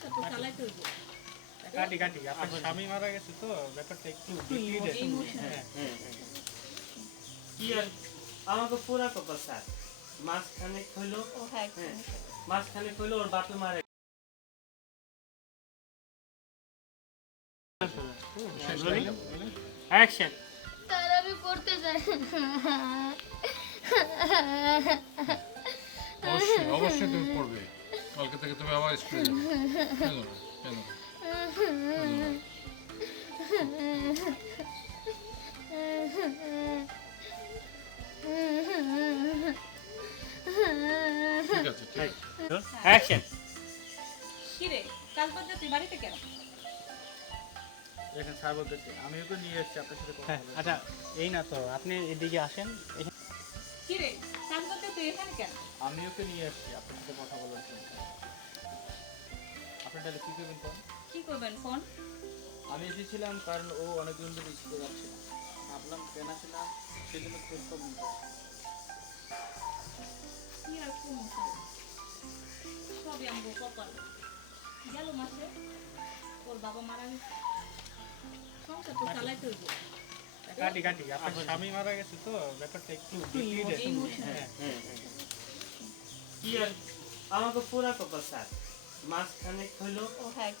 সংসার তো চালাইতে হইব। কাটি কাটি আপনার স্বামী মারা গেছে তো ব্যাপারটা একটু হ্যাঁ কি আর আমাকে পুরা কপাল স্যার মাঝখানে হইলো ও হ্যাঁ মাঝখানে হইলো ওর বাপে মারা অ্যাকশন স্যার আমি করতে চাই। অবশ্যই অবশ্যই তুমি পড়বে কালকে থেকে তুমি আবার স্কুলে যাবে কেন না? কেন না? ঠিক আছে ঠিক আছে অ্যাকশন কি রে কাল বাজে তুই বাড়িতে কেন? দেখেন স্যার বলতেছে আমি ওকে নিয়ে এসেছি আপনার সাথে কথা হ্যাঁ বলার আচ্ছা এই না তো আপনি এদিকে আসেন কি রে কাল বাজে তুই এখানে কেন? জন্য। আমি ওকে নিয়ে এসেছি আপনার সাথে কথা বলার জন্য। আপনি তাহলে কি করবেন তো? কি করবেন ফোন? আমি এসেছিলাম কারণ ও অনেকদিন ধরে স্কুলে যাচ্ছে না, ভাবলাম কেনা ছিল সেই জন্য খোঁজ খবর নিতে আসি। কি আর কোন সবই আমগো কপাল। গেল মাসে ওর বাবা মারা গেছে, সংসার তো চালাইতে হইব। কাটি কাটি আপনার স্বামী মারা গেছে তো ব্যাপারটা একটু হ্যাঁ কি আর আমাকে পুরা কপাল স্যার মাঝখানে হইলো ও হ্যাঁ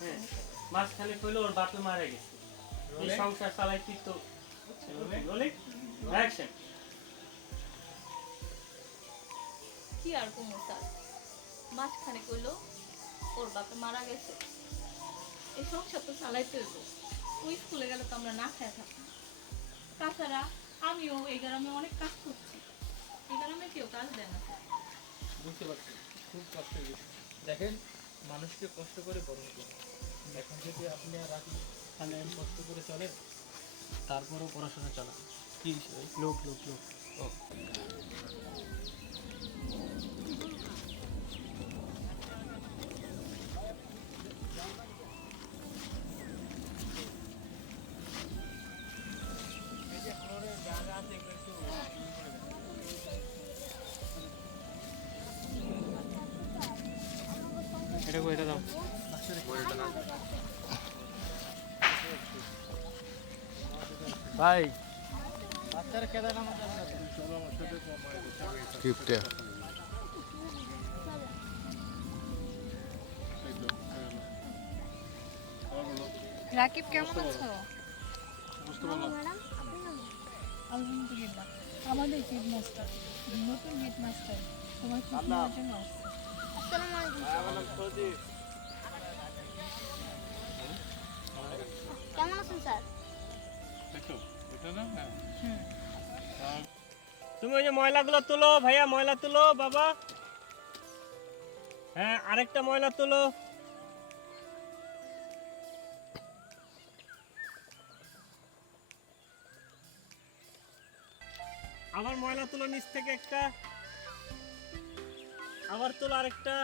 মাঝখানে হইলো ওর বাপে মারা গেছে এই সংসার চালাইতে তো অ্যাকশন কি আর কোন স্যার মাঝখানে কইলো ওর বাবা মারা গেছে, এই সংসার তো চালাইতে হইব। ওই স্কুলে গেলে তো আমরা না খেয়ে থাকতাম। তাছাড়া আমিও এই গ্রামে অনেক কাজ করছি, এই গ্রামে কেউ কাজ দেয় না। বুঝতে পারছি খুব কষ্টের বিষয়। দেখেন মানুষকে কষ্ট করে বড় হতে হয়। এখন যদি আপনি আর রাখি তাহলে কষ্ট করে চলে তারপরেও পড়াশোনা চালান কি লোক লোক লোক এটা দাও ভাই বাচ্চারা কেদার আমার গিফটে রাকিব কেমন আছো? বুঝতে পারলাম আলহামদুলিল্লাহ আমাদের হেডমাস্টার নতুন হেডমাস্টার তোমার কি নেওয়ার জন্য আসছে। আসসালামু আলাইকুম। কেমন আছেন স্যার? দেখো এটা না হ্যাঁ তুমি ওই যে ময়লাগুলো তুলো ভাইয়া ময়লা তুলো বাবা হ্যাঁ আরেকটা ময়লা তুলো আবার ময়লা তুলো নিচ থেকে একটা আবার তুলো আরেকটা